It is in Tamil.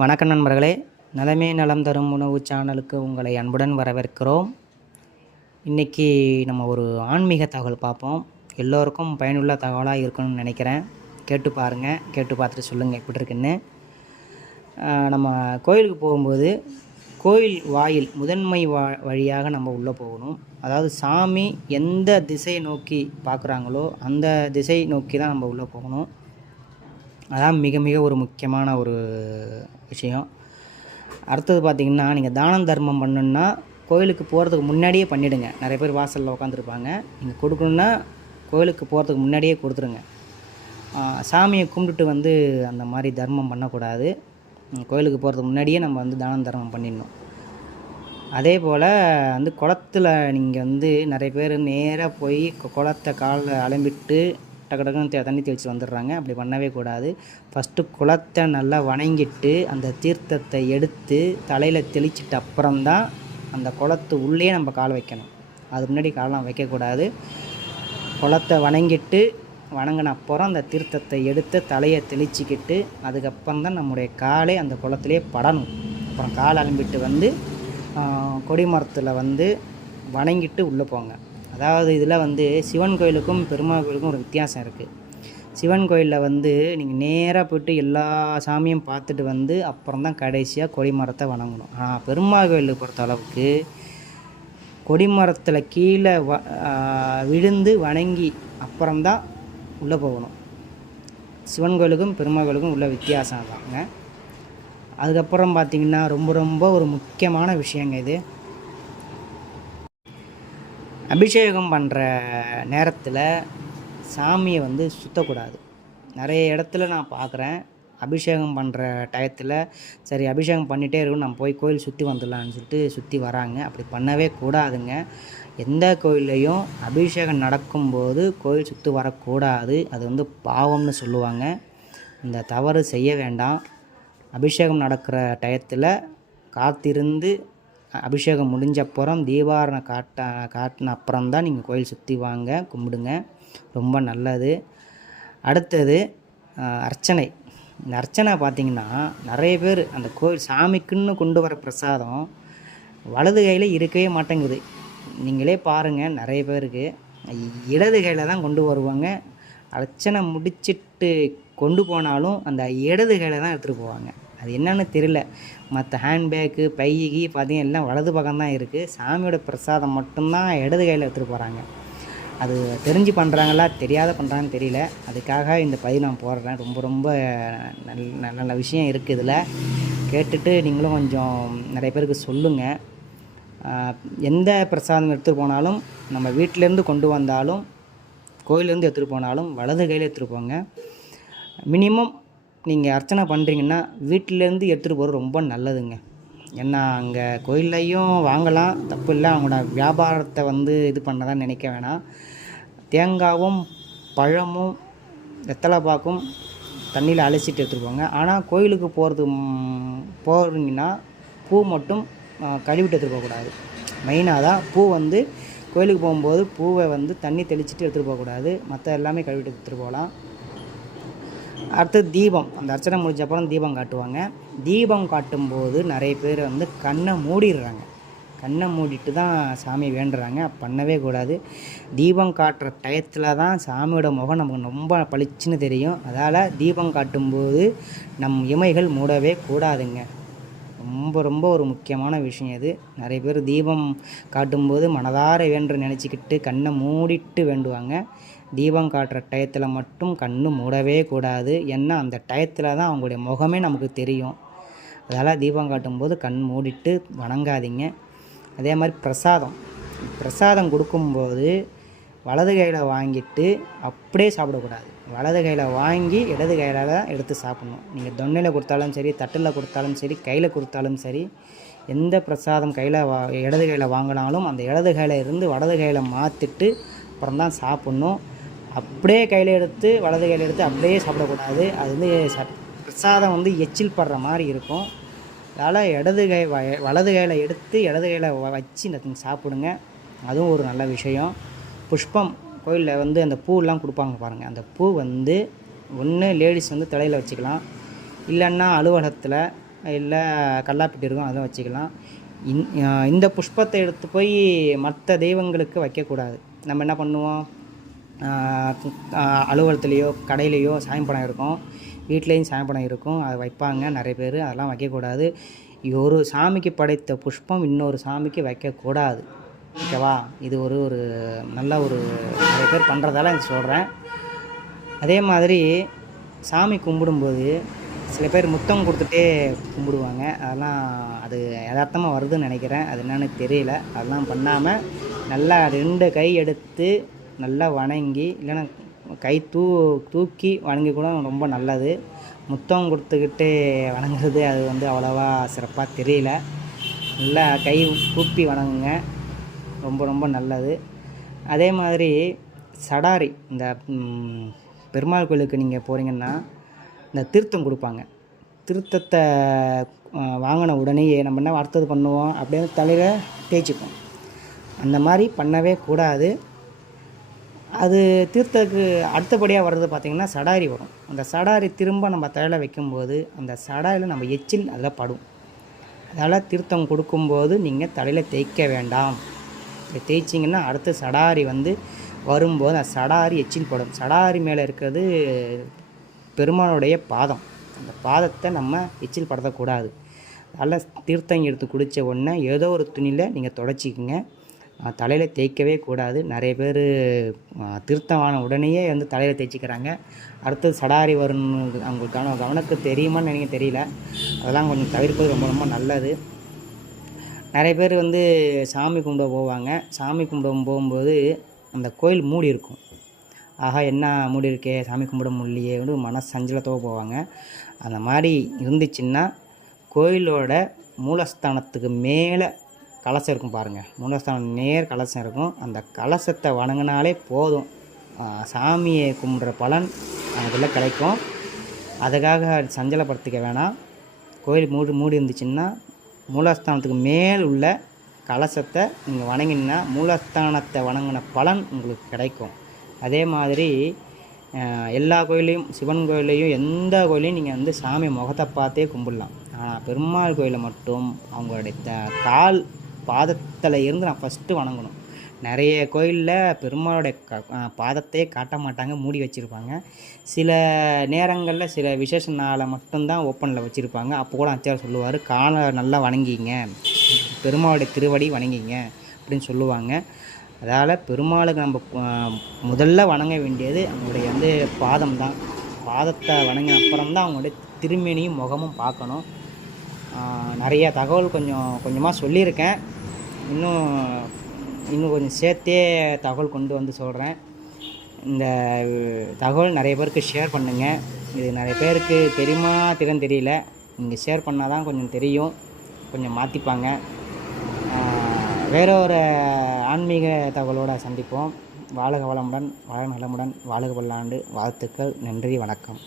வணக்கம் நண்பர்களே. நலமே நலம் தரும் உணவு சேனலுக்கு உங்களை அன்புடன் வரவேற்கிறோம். இன்றைக்கி நம்ம ஒரு ஆன்மீக தகவல் பார்ப்போம். எல்லோருக்கும் பயனுள்ள தகவலாக இருக்கணும்னு நினைக்கிறேன். கேட்டு பாருங்கள் கேட்டு பார்த்துட்டு சொல்லுங்கள் எப்படி இருக்குன்னு. நம்ம கோயிலுக்கு போகும்போது கோயில் வாயில் முதன்மை வா வழியாக நம்ம உள்ளே போகணும். அதாவது சாமி எந்த திசையை நோக்கி பார்க்குறாங்களோ அந்த திசை நோக்கி தான் நம்ம உள்ளே போகணும். அதான் மிக மிக ஒரு முக்கியமான ஒரு விஷயம். அடுத்தது பார்த்திங்கன்னா நீங்கள் தானம் தர்மம் பண்ணணுன்னா கோயிலுக்கு போகிறதுக்கு முன்னாடியே பண்ணிவிடுங்க நிறைய பேர் வாசலில் உட்காந்துருப்பாங்க நீங்கள் கொடுக்கணுன்னா கோயிலுக்கு போகிறதுக்கு முன்னாடியே கொடுத்துருங்க. சாமியை கும்பிட்டுட்டு வந்து அந்த மாதிரி தர்மம் பண்ணக்கூடாது. கோயிலுக்கு போகிறதுக்கு முன்னாடியே நம்ம வந்து தானம் தர்மம் பண்ணிடணும். அதே போல் வந்து குளத்துல நீங்கள் வந்து நிறைய பேர் நேராக போய் குளத்தை காலில் அலம்பிட்டு டக்கு டக்குன்னு தண்ணி தெளித்து வந்துடுறாங்க. அப்படி பண்ணவே கூடாது. ஃபஸ்ட்டு குளத்தை நல்லா வணங்கிட்டு அந்த தீர்த்தத்தை எடுத்து தலையில் தெளிச்சிட்டு அப்புறம்தான் அந்த குளத்து உள்ளே நம்ம கால் வைக்கணும். அது முன்னாடி காலெலாம் வைக்கக்கூடாது குளத்தை வணங்கிட்டு வணங்கின அப்புறம் அந்த தீர்த்தத்தை எடுத்து தலையை தெளிச்சிக்கிட்டு அதுக்கப்புறம் தான் நம்முடைய காலே அந்த குளத்திலே படணும். அப்புறம் கால் அலம்பிட்டு வந்து கொடி மரத்தில் வந்து வணங்கிட்டு உள்ளே போங்க. அதாவது இதில் வந்து சிவன் கோயிலுக்கும் பெருமாள் கோயிலுக்கும் ஒரு வித்தியாசம் இருக்குது. சிவன் கோயிலில் வந்து நீங்கள் நேராக போய்ட்டு எல்லா சாமியும் பார்த்துட்டு வந்து அப்புறம் தான் கடைசியாக கொடிமரத்தை வணங்கணும். ஆனால் பெருமாள் கோயிலுக்கு பொறுத்த அளவுக்கு கொடிமரத்தில் கீழே வ விழுந்து வணங்கி அப்புறம்தான் உள்ளே போகணும். சிவன் கோயிலுக்கும் பெருமாள் கோயிலுக்கும் உள்ள வித்தியாசம் தாங்க அதுக்கப்புறம் பார்த்திங்கன்னா ரொம்ப ரொம்ப ஒரு முக்கியமான விஷயங்க இது. அபிஷேகம் பண்ணுற நேரத்தில் சாமியை வந்து சுற்றக்கூடாது நிறைய இடத்துல நான் பார்க்குறேன் அபிஷேகம் பண்ணுற டயத்தில் சரி அபிஷேகம் பண்ணிகிட்டே இருக்கணும் நம்ம போய் கோயில் சுற்றி வந்துடலான்னு சொல்லிட்டு சுற்றி வராங்க. அப்படி பண்ணவே கூடாதுங்க. எந்த கோயில்லையும் அபிஷேகம் நடக்கும்போது கோயில் சுற்றி வரக்கூடாது. அது வந்து பாவம்னு சொல்லுவாங்க. இந்த தவறு செய்ய வேண்டாம். அபிஷேகம் நடக்கிற டயத்தில் காத்திருந்து அபிஷேகம் முடிஞ்ச அப்புறம் தீபாரணை காட்ட காட்டின அப்புறம் தான் நீங்கள் கோயில் சுற்றி வாங்க கும்பிடுங்க. ரொம்ப நல்லது. அடுத்தது அர்ச்சனை. இந்த அர்ச்சனை பார்த்திங்கன்னா நிறைய பேர் அந்த கோயில் சாமிக்குன்னு கொண்டு வர பிரசாதம் வலது கையில் இருக்கவே மாட்டேங்குது. நீங்களே பாருங்கள் நிறைய பேருக்கு. இடது கையில் தான் கொண்டு வருவாங்க. அர்ச்சனை முடிச்சிட்டு கொண்டு போனாலும் அந்த இடது கையில் தான் எடுத்துகிட்டு போவாங்க. அது என்னன்னு தெரியல. மற்ற ஹேண்ட்பேக்கு பைகி பார்த்தீங்கன்னா எல்லாம் வலது பக்கம் தான் இருக்குது சாமியோட பிரசாதம் மட்டும்தான் இடது கையில் எடுத்துகிட்டு போகிறாங்க அது தெரிஞ்சு பண்ணுறாங்களா தெரியாத பண்ணுறாங்கன்னு தெரியல. அதுக்காக இந்த பதிவு நான் போடுறேன். ரொம்ப ரொம்ப நல்ல நல்ல நல்ல விஷயம் இருக்குது இதில். கேட்டுட்டு நீங்களும் கொஞ்சம் நிறைய பேருக்கு சொல்லுங்கள் எந்த பிரசாதம் எடுத்துகிட்டு போனாலும் நம்ம வீட்டிலேருந்து கொண்டு வந்தாலும் கோயிலேருந்து எடுத்துகிட்டு போனாலும் வலது கையில் எடுத்துகிட்டு போங்க. மினிமம் நீங்கள் அர்ச்சனை பண்ணுறீங்கன்னா வீட்டிலேருந்து எடுத்துகிட்டு போகிறது ரொம்ப நல்லதுங்க. ஏன்னா அங்கே கோயில்லையும் வாங்கலாம். தப்பு இல்லை. அவங்களோட வியாபாரத்தை வந்து இது பண்ணதான் நினைக்க வேணாம். தேங்காவும் பழமும் வெத்தலை பாக்கும் தண்ணியில் அலசிட்டு எடுத்துகிட்டு போங்க. ஆனால் கோயிலுக்கு போகிறது போகிறீங்கன்னா பூ மட்டும் கழுவிட்டு எடுத்துகிட்டு போகக்கூடாது மெயினாக தான் பூ வந்து கோயிலுக்கு போகும்போது பூவை வந்து தண்ணி தெளிச்சிட்டு எடுத்துகிட்டு போகக்கூடாது மற்ற எல்லாமே கழுவிட்டு எடுத்துகிட்டு போகலாம். அடுத்தது தீபம். அந்த அர்ச்சனை முடிஞ்ச அப்புறம் தீபம் காட்டுவாங்க. தீபம் காட்டும்போது நிறைய பேர் வந்து கண்ணை மூடிடுறாங்க. கண்ணை மூடிட்டு தான் சாமி வேண்டுறாங்க. பண்ணவே கூடாது. தீபம் காட்டுற டயத்தில் தான் சாமியோட முகம் நமக்கு ரொம்ப பளிச்சுன்னு தெரியும். அதால் தீபம் காட்டும்போது நம் இமைகள் மூடவே கூடாதுங்க. ரொம்ப ரொம்ப ஒரு முக்கியமான விஷயம் இது. நிறைய பேர் தீபம் காட்டும்போது மனதார வேண்டு நினச்சிக்கிட்டு கண்ணை மூடிட்டு வேண்டுவாங்க. தீபம் காட்டுற டயத்தில் மட்டும் கண்ணு மூடவே கூடாது. ஏன்னா அந்த டயத்தில் தான் அவங்களுடைய முகமே நமக்கு தெரியும். அதனால் தீபம் காட்டும்போது கண் மூடிட்டு வணங்காதீங்க. அதே மாதிரி பிரசாதம். பிரசாதம் கொடுக்கும்போது வலது கையில் வாங்கிட்டு அப்படியே சாப்பிடக்கூடாது. வலது கையில் வாங்கி இடது கையில் தான் எடுத்து சாப்பிடணும். நீங்கள் தொன்னையில் கொடுத்தாலும் சரி தட்டில் கொடுத்தாலும் சரி கையில் கொடுத்தாலும் சரி எந்த பிரசாதம் கையில் வா இடது கையில் வாங்கினாலும் அந்த இடது கையில் இருந்து வலது கையில் மாற்றிட்டு அப்புறம் தான் சாப்பிட்ணும். அப்படியே கையில் எடுத்து வலது கையில் எடுத்து அப்படியே சாப்பிடக்கூடாது. அது வந்து பிரசாதம் வந்து எச்சில் படுற மாதிரி இருக்கும். அதனால் இடது கை வ வலது கையில் எடுத்து இடது கையில் வ- வச்சு இந்த சாப்பிடுங்க. அதுவும் ஒரு நல்ல விஷயம். புஷ்பம் கோயிலில் வந்து அந்த பூவெல்லாம் கொடுப்பாங்க பாருங்கள் அந்த பூ வந்து ஒன்று லேடிஸ் வந்து தலையில் வச்சுக்கலாம். இல்லைன்னா அலுவலகத்தில் இல்லை கல்லாப்பிட்டு இருக்கும் அதுவும் வச்சுக்கலாம். இந் இந்த புஷ்பத்தை எடுத்து போய் மற்ற தெய்வங்களுக்கு வைக்கக்கூடாது. நம்ம என்ன பண்ணுவோம்? அலுவலகத்துலேயோ கடையிலையோ சாமி படம் இருக்கும். வீட்லேயும் சாமி படம் இருக்கும். அதை வைப்பாங்க நிறைய பேர். அதெல்லாம் வைக்கக்கூடாது. ஒரு சாமிக்கு படைத்த புஷ்பம் இன்னொரு சாமிக்கு வைக்கக்கூடாது. ஓகேவா? இது ஒரு ஒரு நல்ல ஒரு நிறைய பேர் பண்ணுறதால இது சொல்கிறேன் அதே மாதிரி சாமி கும்பிடும்போது சில பேர் முத்தம் கொடுத்துட்டே கும்பிடுவாங்க. அதெல்லாம் அது யதார்த்தமாக வருதுன்னு நினைக்கிறேன். அது என்னென்னு தெரியல. அதெல்லாம் பண்ணாமல் நல்லா ரெண்டு கை எடுத்து நல்லா வணங்கி இல்லைன்னா கை தூ தூக்கி வணங்கி கூட ரொம்ப நல்லது. முத்தம் கொடுத்துக்கிட்டு வணங்குறது அது வந்து அவ்வளோவா சிறப்பாக தெரியல. நல்லா கை கூப்பி வணங்குங்க. ரொம்ப ரொம்ப நல்லது. அதே மாதிரி சடாரி இந்த பெருமாள் கோயிலுக்கு நீங்கள் போகிறீங்கன்னா இந்த திருத்தம் கொடுப்பாங்க. திருத்தத்தை வாங்கின உடனேயே நம்ம என்ன அடுத்தது பண்ணுவோம் அப்படியே தலையில் தேய்ச்சிப்போம். அந்த மாதிரி பண்ணவே கூடாது. அது தீர்த்தத்துக்கு அடுத்தபடியாக வர்றது பார்த்திங்கன்னா சடாரி வரும். அந்த சடாரி திரும்ப நம்ம தலையில் வைக்கும்போது அந்த சடாரியில் நம்ம எச்சில் அதில் படும். அதனால் தீர்த்தம் கொடுக்கும்போது நீங்கள் தலையில் தேய்க்க வேண்டாம். இப்படி தேய்ச்சிங்கன்னா அடுத்து சடாரி வந்து வரும்போது அந்த சடாரி எச்சில் படும். சடாரி மேலே இருக்கிறது பெருமானுடைய பாதம். அந்த பாதத்தை நம்ம எச்சில் படுத்தக்கூடாது அதனால் தீர்த்தம் எடுத்து குடித்த உடனே ஏதோ ஒரு துணியில் நீங்கள் தொடச்சிக்கங்க. தலையில் தேய்க்கவே கூடாது. நிறைய பேர் திருத்தமான உடனேயே வந்து தலையில் தேய்ச்சிக்கிறாங்க. அடுத்தது சடாரி வரும்னு அவங்களுக்கு கவன கவனத்துக்கு தெரியுமான்னு எனக்கு தெரியல. அதெல்லாம் கொஞ்சம் தவிர்ப்பது ரொம்ப ரொம்ப நல்லது. நிறைய பேர் வந்து சாமி கும்பிட போவாங்க. சாமி கும்பிட போகும்போது அந்த கோயில் மூடி இருக்கும். ஆஹா என்ன மூடி இருக்கே? சாமி கும்பிட முடியலையே வந்து மன சஞ்சலத்தோடு போவாங்க. அந்த மாதிரி இருந்துச்சுன்னா கோயிலோட மூலஸ்தானத்துக்கு மேலே கலசம் இருக்கும் பாருங்கள் மூலஸ்தானம் நேர் கலசம் இருக்கும். அந்த கலசத்தை வணங்கினாலே போதும். சாமியை கும்பிட்ற பலன் அதுக்குள்ளே கிடைக்கும். அதுக்காக சஞ்சலப்படுத்திக்க வேணாம். கோயில் மூடி மூடி இருந்துச்சுன்னா மூலஸ்தானத்துக்கு மேல் உள்ள கலசத்தை நீங்கள் வணங்கினா மூலஸ்தானத்தை வணங்கின பலன் உங்களுக்கு கிடைக்கும். அதே மாதிரி எல்லா கோயிலையும் சிவன் கோயிலையும் எந்த கோயிலையும் நீங்கள் வந்து சாமி முகத்தை பார்த்தே கும்பிடலாம். ஆனால் பெருமாள் கோயிலில் மட்டும் அவங்களுடைய த கால் பாதத்தில் இருந்து நான் ஃபஸ்ட்டு வணங்கணும். நிறைய கோயிலில் பெருமாளுடைய க பாதத்தையே காட்ட மாட்டாங்க மூடி வச்சுருப்பாங்க. சில நேரங்களில் சில விசேஷ நாளை மட்டும்தான் ஓப்பனில் வச்சுருப்பாங்க. அப்போ கூட அச்சார் சொல்லுவார் காலை நல்லா வணங்கிங்க. பெருமாளுடைய திருவடி வணங்கிங்க அப்படின்னு சொல்லுவாங்க. அதால் பெருமாளுக்கு நம்ம முதல்ல வணங்க வேண்டியது அவங்களுடைய வந்து பாதம் தான் பாதத்தை வணங்கின அப்புறம் தான் அவங்களுடைய திருமேனியும் முகமும் பார்க்கணும். நிறைய தகவல் கொஞ்சம் கொஞ்சமாக சொல்லியிருக்கேன். இன்னும் இன்னும் கொஞ்சம் சேர்த்தே தகவல் கொண்டு வந்து சொல்கிறேன் இந்த தகவல் நிறைய பேருக்கு ஷேர் பண்ணுங்கள் இது நிறைய பேருக்கு தெரியுமா தெரியும் தெரியல. நீங்கள் ஷேர் பண்ணால் தான் கொஞ்சம் தெரியும். கொஞ்சம் மாற்றிப்பாங்க வேற ஒரு ஆன்மீக தகவலோடு சந்திப்போம். வாழக வளமுடன் வாழ நலமுடன் வாழக பல்லாண்டு வாழ்த்துக்கள் நன்றி வணக்கம்.